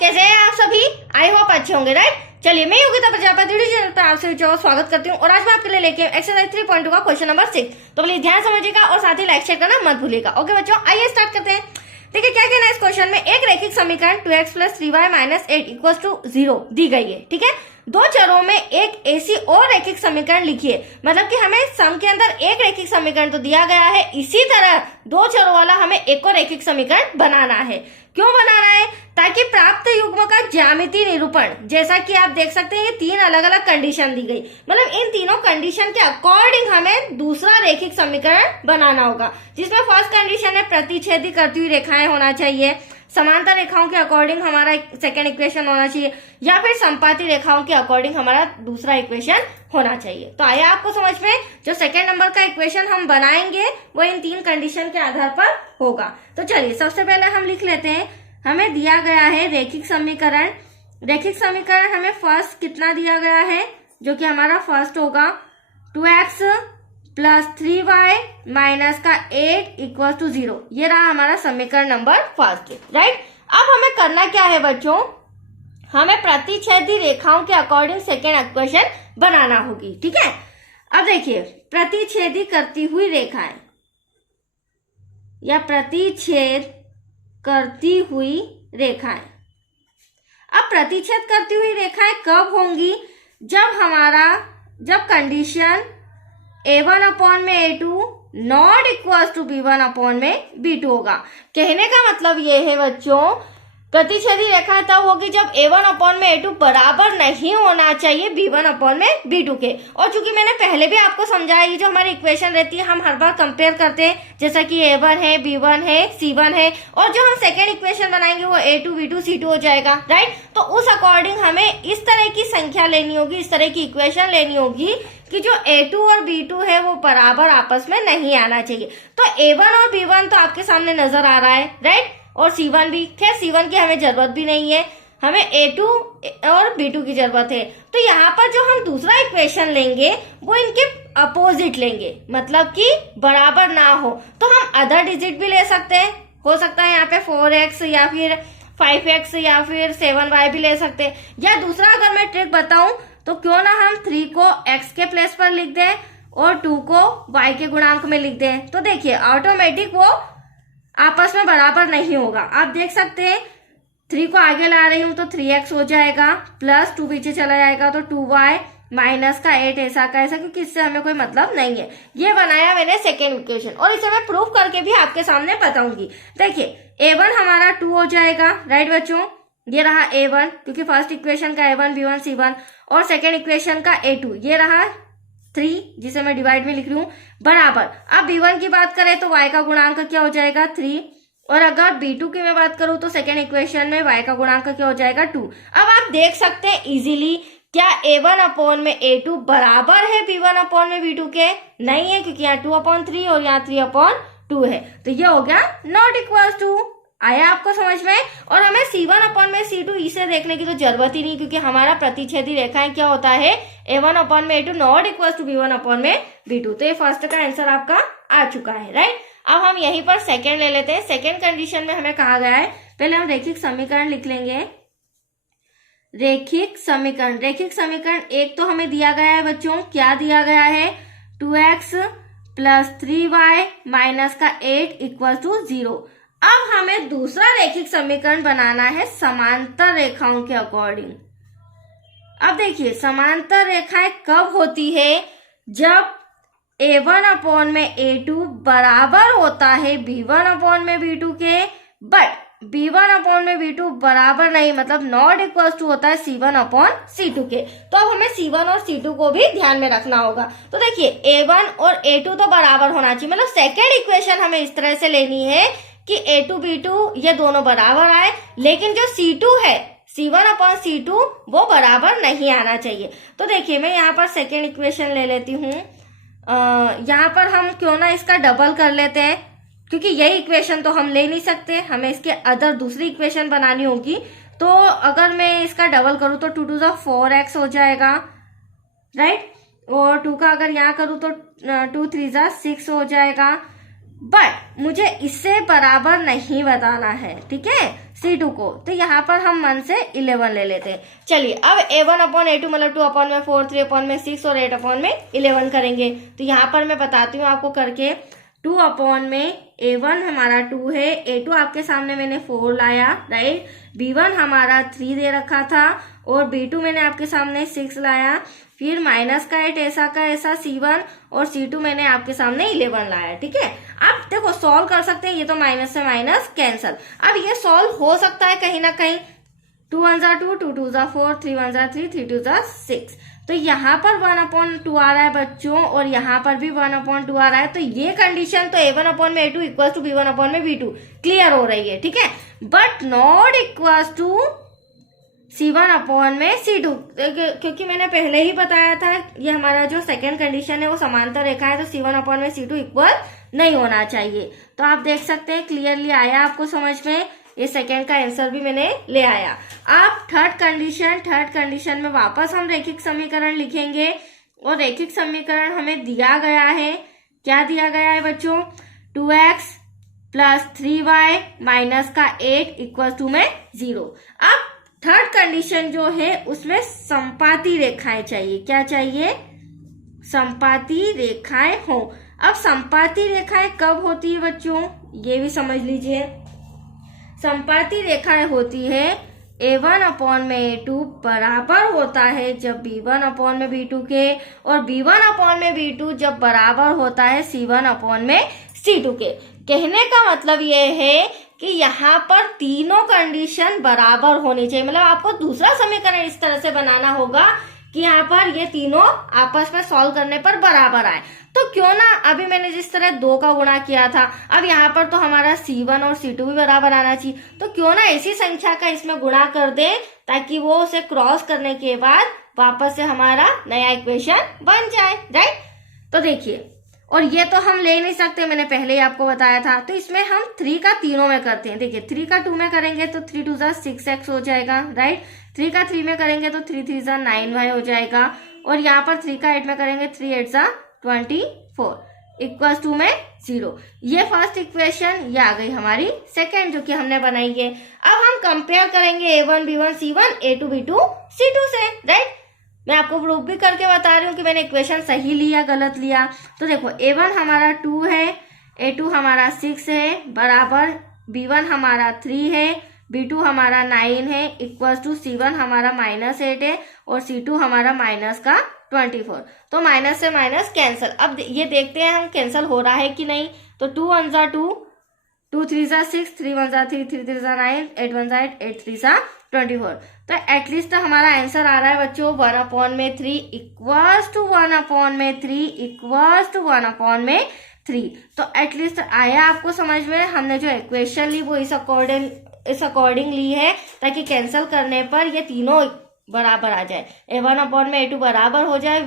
कैसे हैं आप सभी? आई होप अच्छे होंगे, राइट। चलिए, मैं योगिता प्रजापति चैनल पर आपसे स्वागत करती हूँ और आज मैं आपके लिए लेके एक्सरसाइज 3.2 का क्वेश्चन नंबर 6। तो प्लीज ध्यान समझिएगा और साथ ही लाइक शेयर करना मत भूलिएगा। ओके बच्चों, आइए स्टार्ट करते हैं। देखिए क्या कहना है इस क्वेश्चन में। एक रैखिक समीकरण 2x + 3y - 8 = 0 दी गई है। ठीक है, दो चरों में एक ऐसी और रैखिक समीकरण लिखिए। मतलब कि हमें सम के अंदर एक रैखिक समीकरण तो दिया गया है, इसी तरह दो चरों वाला हमें एक और रैखिक समीकरण बनाना है। क्यों बनाना है? ताकि प्राप्त युग्म का ज्यामितीय निरूपण, जैसा कि आप देख सकते हैं, ये तीन अलग अलग कंडीशन दी गई। मतलब इन तीनों कंडीशन के अकॉर्डिंग हमें दूसरा रैखिक समीकरण बनाना होगा, जिसमें फर्स्ट कंडीशन है प्रतिच्छेदी करती हुई रेखाएं होना चाहिए, समांतर रेखाओं के अकॉर्डिंग हमारा सेकेंड इक्वेशन होना चाहिए, या फिर संपाती रेखाओं के अकॉर्डिंग हमारा दूसरा इक्वेशन होना चाहिए। तो आया आपको समझ में, जो सेकेंड नंबर का इक्वेशन हम बनाएंगे वो इन तीन कंडीशन के आधार पर होगा। तो चलिए सबसे पहले हम लिख लेते हैं। हमें दिया गया है रैखिक समीकरण। रैखिक समीकरण हमें फर्स्ट कितना दिया गया है, जो कि हमारा फर्स्ट होगा 2x + 3y - 8 = 0। ये रहा हमारा समीकरण नंबर फर्स्ट, राइट। अब हमें करना क्या है बच्चों, हमें प्रतिच्छेदी रेखाओं के अकॉर्डिंग सेकेंड इक्वेशन बनाना होगी। ठीक है, अब देखिए प्रतिच्छेदी करती हुई रेखाएं या प्रतिच्छेद करती हुई रेखाएं। अब प्रतिच्छेद करती हुई रेखाएं कब होंगी? जब कंडीशन a1/a2 ≠ b1/b2 होगा। कहने का मतलब ये है बच्चों, प्रतिच्छेदी रेखाएं तब होगी जब a1/a2 बराबर नहीं होना चाहिए b1/b2 के। और चूंकि मैंने पहले भी आपको समझाया, ये जो हमारी इक्वेशन रहती है हम हर बार कंपेयर करते हैं, जैसा कि a1 है, b1 है, c1 है, और जो हम सेकेंड इक्वेशन बनाएंगे वो a2 b2 c2 हो जाएगा, राइट। तो उस अकॉर्डिंग हमें इस तरह की संख्या लेनी होगी, इस तरह की इक्वेशन लेनी होगी कि जो a2 और b2 है वो बराबर आपस में नहीं आना चाहिए। तो a1 और b1 तो आपके सामने नजर आ रहा है, राइट, और C1 भी। खैर C1 की हमें जरूरत भी नहीं है, हमें A2 और B2 की जरूरत है। तो यहाँ पर जो हम दूसरा इक्वेशन लेंगे वो इनके अपोजिट लेंगे, मतलब कि बराबर ना हो। तो हम अदर डिजिट भी ले सकते हैं, हो सकता है यहाँ पे 4x या फिर 5x या फिर 7y भी ले सकते हैं। या दूसरा अगर मैं ट्रिक बताऊं तो क्यों ना हम 3 को x के प्लेस पर लिख दें और 2 को y के गुणांक में लिख दें। तो देखिए ऑटोमेटिक वो आपस में बराबर नहीं होगा। आप देख सकते हैं 3 को आगे ला रही हूं तो 3x हो जाएगा, प्लस 2 पीछे चला जाएगा तो 2y -8 ऐसा का ऐसा, क्योंकि इससे हमें कोई मतलब नहीं है। ये बनाया मैंने सेकेंड इक्वेशन और इसे मैं प्रूफ करके भी आपके सामने बताऊंगी। देखिए a1 हमारा 2 हो जाएगा, राइट बच्चों। ये रहा a1, क्योंकि फर्स्ट इक्वेशन का a1 b1 c1, और सेकेंड इक्वेशन का a2 ये रहा 3, जिसे मैं डिवाइड में लिख रही हूँ, बराबर। अब b1 की बात करें तो y का गुणांक क्या हो जाएगा 3, और अगर b2 की मैं बात करूं तो सेकेंड इक्वेशन में y का गुणांक क्या हो जाएगा 2। अब आप देख सकते हैं इजीली, क्या a1/a2 बराबर है b1/b2 के? नहीं है, क्योंकि यहाँ 2/3 और यहाँ 3/2 है। तो ये हो गया ≠ आया आपको समझ में। और हमें C1/c2 इसे देखने की तो जरूरत ही नहीं, क्योंकि हमारा प्रतिच्छेदी रेखाएं क्या होता है a1/a2 ≠ b1/b2। तो ये फर्स्ट का आंसर आपका आ चुका है, राइट। अब हम यहीं पर सेकेंड ले लेते हैं। सेकेंड कंडीशन में हमें कहा गया है, पहले हम रैखिक समीकरण लिख लेंगे। रैखिक समीकरण एक तो हमें दिया गया है बच्चों, क्या दिया गया है, 2x + 3y - 8 = 0। अब हमें दूसरा रैखिक समीकरण बनाना है समांतर रेखाओं के अकॉर्डिंग। अब देखिए समांतर रेखाएं कब होती है, जब a1/a2 बराबर होता है b1/b2 के, बट b1/b2 बराबर नहीं, मतलब ≠ होता है c1/c2 के। तो अब हमें c1 और c2 को भी ध्यान में रखना होगा। तो देखिए a1 और a2 तो बराबर होना चाहिए, मतलब सेकेंड इक्वेशन हमें इस तरह से लेनी है कि a2 b2 ये दोनों बराबर आए, लेकिन जो c2 है c1/c2 वो बराबर नहीं आना चाहिए। तो देखिए मैं यहाँ पर सेकेंड इक्वेशन ले लेती हूँ। यहाँ पर हम क्यों ना इसका डबल कर लेते हैं, क्योंकि यही इक्वेशन तो हम ले नहीं सकते, हमें इसके अदर दूसरी इक्वेशन बनानी होगी। तो अगर मैं इसका डबल करूँ तो 2 × 4x हो जाएगा, राइट, और 2 का अगर यहाँ करूँ तो 2 × 3 = 6 हो जाएगा। बट मुझे इससे बराबर नहीं बताना है, ठीक है, C2 को, तो यहाँ पर हम 1 से 11 ले लेते हैं। चलिए अब A1 अपॉन A2 मतलब 2 अपॉन में 4, 3 अपॉन में 6 और 8 अपॉन में 11 करेंगे। तो यहाँ पर मैं बताती हूँ आपको करके, 2 अपॉन में A1 हमारा 2 है, A2 आपके सामने मैंने 4 लाया, राइट। B1 हमारा 3 दे रखा था और B2 मैंने आपके सामने 6 लाया, फिर माइनस का 8 ऐसा का ऐसा C1 और C2 मैंने आपके सामने 11 लाया, ठीक है। अब देखो सॉल्व कर सकते हैं, ये तो माइनस से माइनस कैंसल। अब ये सॉल्व हो सकता है कहीं ना कहीं, 2 1 जा 2, 2 2 जा 4, 3 1 जा 3, 3 2 जा 6। तो यहाँ पर 1/2 आ रहा है बच्चों और यहाँ पर भी 1/2 आ रहा है। तो ये कंडीशन तो A1 अपॉन में A2 equal to B1 upon में B2 क्लियर हो रही है, ठीक है, but not equal to C1 upon में C2, क्योंकि मैंने पहले ही बताया था ये हमारा जो सेकंड कंडीशन है वो समांतर रेखा है, तो C1 अपॉन में C2 इक्वल नहीं होना चाहिए। तो आप देख सकते हैं क्लियरली आया आपको समझ में, ये सेकेंड का आंसर भी मैंने ले आया। अब थर्ड कंडीशन में वापस हम रैखिक समीकरण लिखेंगे और रैखिक समीकरण हमें दिया गया है, क्या दिया गया है बच्चों, 2x प्लस 3y माइनस का 8 इक्वल टू में 0। अब थर्ड कंडीशन जो है उसमें संपाती रेखाएं चाहिए, क्या चाहिए, संपाती रेखाएं हो। अब संपाती रेखाएं कब होती है बच्चों, ये भी समझ लीजिए। संपाती रेखाएं होती है A1 अपॉन में A2 बराबर होता है जब B1 अपॉन में B2 के, और B1 अपॉन में B2 जब बराबर होता है C1 अपॉन में C2 के। कहने का मतलब ये है कि यहाँ पर तीनों कंडीशन बराबर होनी चाहिए, मतलब आपको दूसरा समीकरण इस तरह से बनाना होगा कि यहाँ पर ये तीनों आपस में सॉल्व करने पर बराबर आए। तो क्यों ना, अभी मैंने जिस तरह 2 का गुणा किया था, अब यहाँ पर तो हमारा C1 और C2 भी बराबर आना चाहिए, तो क्यों ना ऐसी संख्या का इसमें गुणा कर दे ताकि वो उसे क्रॉस करने के बाद वापस से हमारा नया इक्वेशन बन जाए, राइट। तो देखिए, और ये तो हम ले नहीं सकते, मैंने पहले ही आपको बताया था, तो इसमें हम 3 का तीनों में करते हैं। देखिए 3 का 2 में करेंगे तो 3 2 जा 6x हो जाएगा, राइट। 3 का 3 में करेंगे तो 3 3 जा 9y हो जाएगा, और यहाँ पर 3 का 8 में करेंगे 3 8 जा 24 इक्वल टू में 0। ये फर्स्ट इक्वेशन, ये आ गई हमारी सेकेंड जो कि हमने बनाई है। अब हम कंपेयर करेंगे A1 B1 C1 A2 B2 C2 से, राइट। मैं आपको प्रूफ भी करके बता रही हूँ कि मैंने इक्वेशन सही लिया गलत लिया। तो देखो A1 हमारा 2 है, A2 हमारा 6 है, बराबर B1 हमारा 3 है, B2 हमारा 9 है, इक्वल टू C1 हमारा -8 है और C2 हमारा माइनस का 24। तो माइनस से माइनस कैंसल। अब ये देखते हैं हम कैंसल हो रहा है कि नहीं। तो 2 1 जा 2, 2 3 जा 6, 3 1 जा 3, 3 3 जा 9, 8 1 जा 8, 8 3 जा 24। तो एटलीस्ट हमारा आंसर आ रहा है बच्चों 1 अपॉन में 3 इक्वल्स टू 1 अपॉन में 3 इक्वल्स टू 1 अपॉन में 3। तो एटलीस्ट आया आपको समझ में। हमने जो इक्वेशन ली वो इस अकॉर्डिंग ली है ताकि कैंसिल करने पर ये तीनों बराबर आ जाए। A1 अपॉन में A2 बराबर हो जाए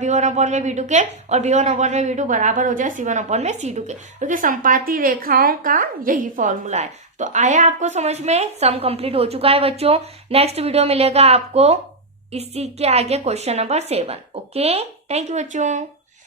B1 अपॉन में B2 के, और B1 अपॉन में B2 बराबर हो जाए C1 अपॉन में C2 के, क्योंकि संपाती रेखाओं का यही फॉर्मूला है। तो आया आपको समझ में। सम कंप्लीट हो चुका है बच्चों। नेक्स्ट वीडियो मिलेगा आपको इसी के आगे question number 7। Okay, thank you बच्चों।